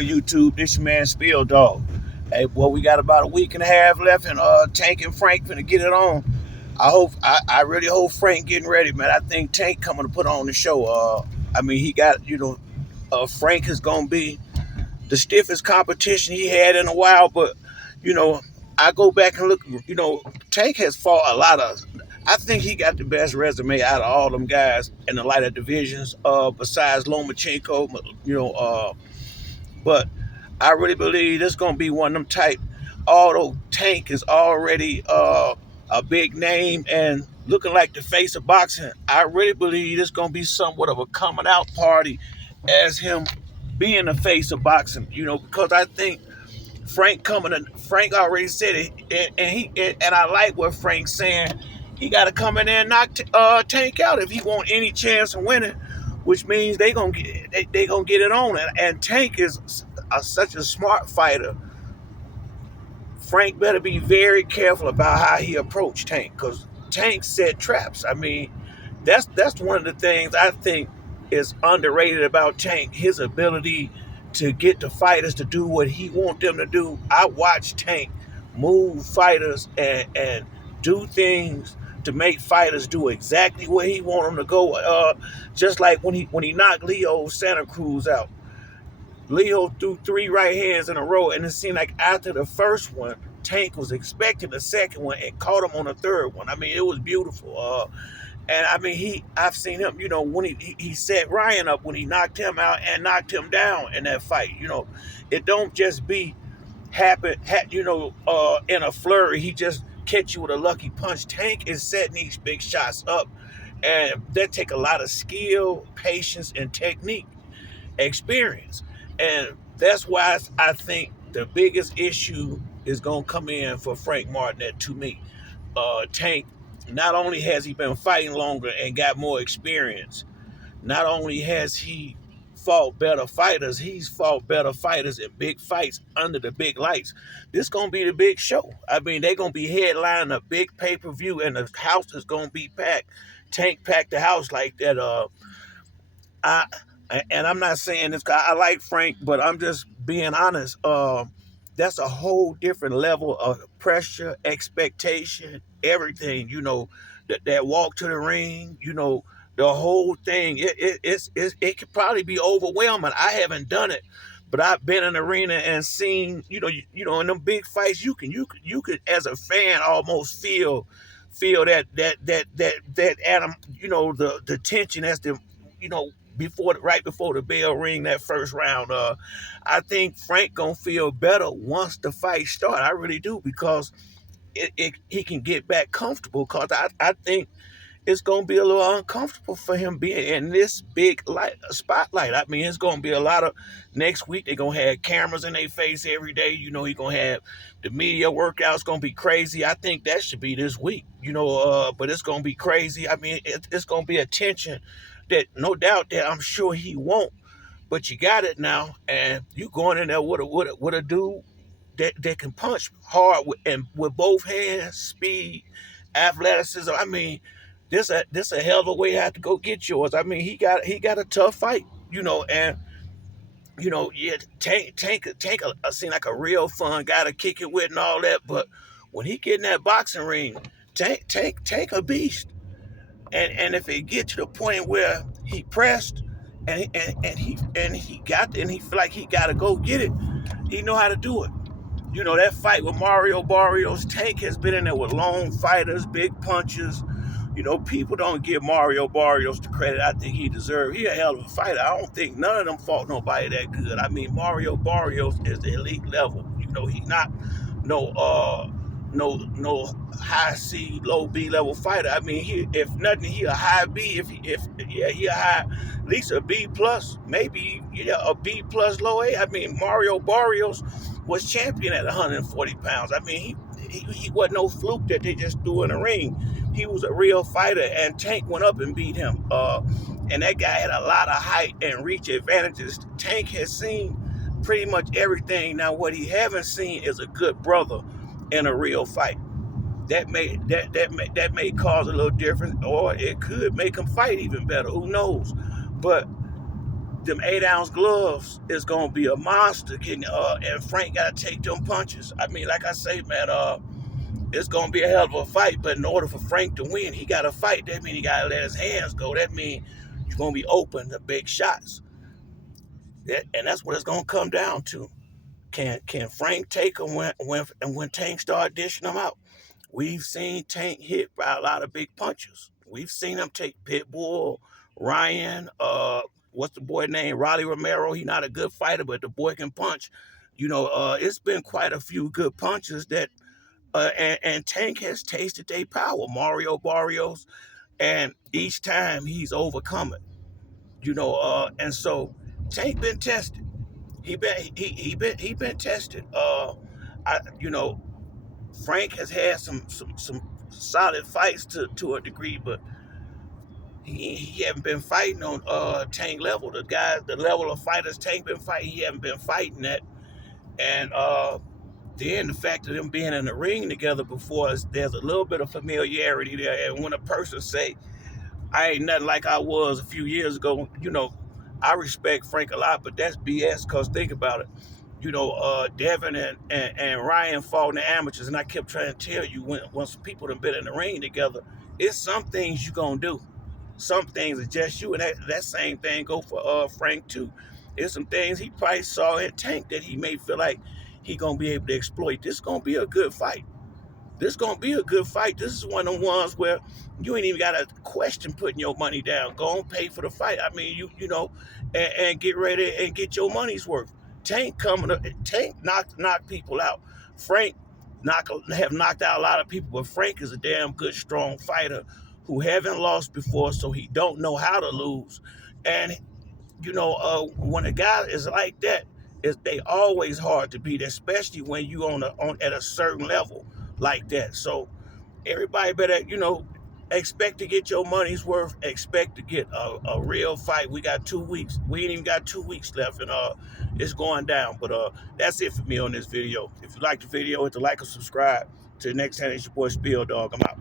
YouTube, this your man Spill Dog. Hey, boy, we got about a week and a half left, and Tank and Frank finna get it on. I really hope Frank getting ready, man. I think Tank coming to put on the show. I mean, he got Frank is gonna be the stiffest competition he had in a while, but you know, I go back and look. Tank has fought a lot of. I think he got the best resume out of all them guys in the lighter divisions, besides Lomachenko. But I really believe this gonna be one of them type. Although Tank is already a big name and looking like the face of boxing, I really believe this gonna be somewhat of a coming out party as him being the face of boxing. Because I think Frank already said it, and I like what Frank's saying. He got to come in there and knock Tank out if he want any chance of winning, which means they gonna get it on. And Tank is such a smart fighter. Frank better be very careful about how he approach Tank, because Tank set traps. I mean, that's one of the things I think is underrated about Tank. His ability to get the fighters to do what he want them to do. I watch Tank move fighters and do things to make fighters do exactly what he want them to go. Just like when he knocked Leo Santa Cruz out. Leo threw three right hands in a row, and it seemed like after the first one, Tank was expecting the second one and caught him on the third one. I mean, it was beautiful. And I mean, I've seen him. When he set Ryan up when he knocked him out and knocked him down in that fight. It don't just be in a flurry. He just catch you with a lucky punch. Tank is setting these big shots up, and that take a lot of skill, patience, and technique, experience. And that's why I think the biggest issue is going to come in for Frank Martinet to me. Tank, not only has he been fighting longer and got more experience, not only has he fought better fighters, he's fought better fighters in big fights under the big lights. This going to be the big show. I mean, they're going to be headlining a big pay-per-view, and the house is going to be packed. Tank packed the house like that. I and I'm not saying this guy. I like Frank, but I'm just being honest. That's a whole different level of pressure, expectation, everything. That walk to the ring. The whole thing. It could probably be overwhelming. I haven't done it, but I've been in the arena and seen. In them big fights, you could as a fan almost feel that Adam. The tension as the you know right before the bell ring that first round. I think Frank gonna feel better once the fight start. I really do, because he can get back comfortable. Cause I think it's gonna be a little uncomfortable for him being in this big spotlight. I mean, it's gonna be a lot of next week. They're gonna have cameras in their face every day. He gonna have the media workouts. Gonna be crazy. I think that should be this week. But it's gonna be crazy. I mean, it's gonna be a tension that no doubt that I'm sure he won't. But you got it now, and you going in there with a dude that can punch hard with both hands, speed, athleticism. I mean, this a hell of a way to have to go get yours. I mean, he got a tough fight, and yeah, Tank seem like a real fun guy to kick it with and all that. But when he get in that boxing ring, Tank a beast. And if it get to the point where he pressed and he feel like he got to go get it, he know how to do it. That fight with Mario Barrios, Tank has been in there with long fighters, big punches. People don't give Mario Barrios the credit I think he deserves. He a hell of a fighter. I don't think none of them fought nobody that good. I mean, Mario Barrios is the elite level. He's not no no high C, low B level fighter. I mean, if nothing, he a high B. He a high, at least a B plus, maybe a B plus low A. I mean, Mario Barrios was champion at 140 pounds. I mean, he wasn't no fluke that they just threw in the ring. He was a real fighter, and Tank went up and beat him. And that guy had a lot of height and reach advantages. Tank has seen pretty much everything. Now, what he haven't seen is a good brother in a real fight. That may cause a little difference, or it could make him fight even better. Who knows? But them 8-ounce gloves is gonna be a monster getting and Frank gotta take them punches. I mean, like I say, man, it's gonna be a hell of a fight, but in order for Frank to win, he gotta fight. That means he gotta let his hands go. That means you're gonna be open to big shots. And that's what it's gonna come down to. Can Frank take him when Tank start dishing them out? We've seen Tank hit by a lot of big punches. We've seen him take Pitbull, Ryan, what's the boy name? Rolly Romero. He's not a good fighter, but the boy can punch. It's been quite a few good punches that and Tank has tasted their power. Mario Barrios, and each time he's overcome it. And so Tank been tested. He been tested. I you know Frank has had some solid fights to a degree, but he haven't been fighting on Tank level. The level of fighters Tank been fighting, he haven't been fighting that. And then the fact of them being in the ring together before, there's a little bit of familiarity there. And when a person say, I ain't nothing like I was a few years ago, I respect Frank a lot, but that's BS. Because think about it. Devin and Ryan fought in the amateurs, and I kept trying to tell you, once people have been in the ring together, it's some things you gonna do. Some things are just you, and that same thing go for Frank too. There's some things he probably saw in Tank that he may feel like he gonna be able to exploit. This gonna be a good fight. This gonna be a good fight. This is one of the ones where you ain't even got to question putting your money down. Go and pay for the fight. I mean, and get ready and get your money's worth. Tank knocked people out. Frank have knocked out a lot of people, but Frank is a damn good, strong fighter who haven't lost before, so he don't know how to lose. And when a guy is like that, they always hard to beat, especially when you on at a certain level like that. So everybody better, expect to get your money's worth. Expect to get a real fight. We got 2 weeks. We ain't even got 2 weeks left, and it's going down. But that's it for me on this video. If you like the video, hit the like or subscribe. Till next time, it's your boy Spill Dog. I'm out.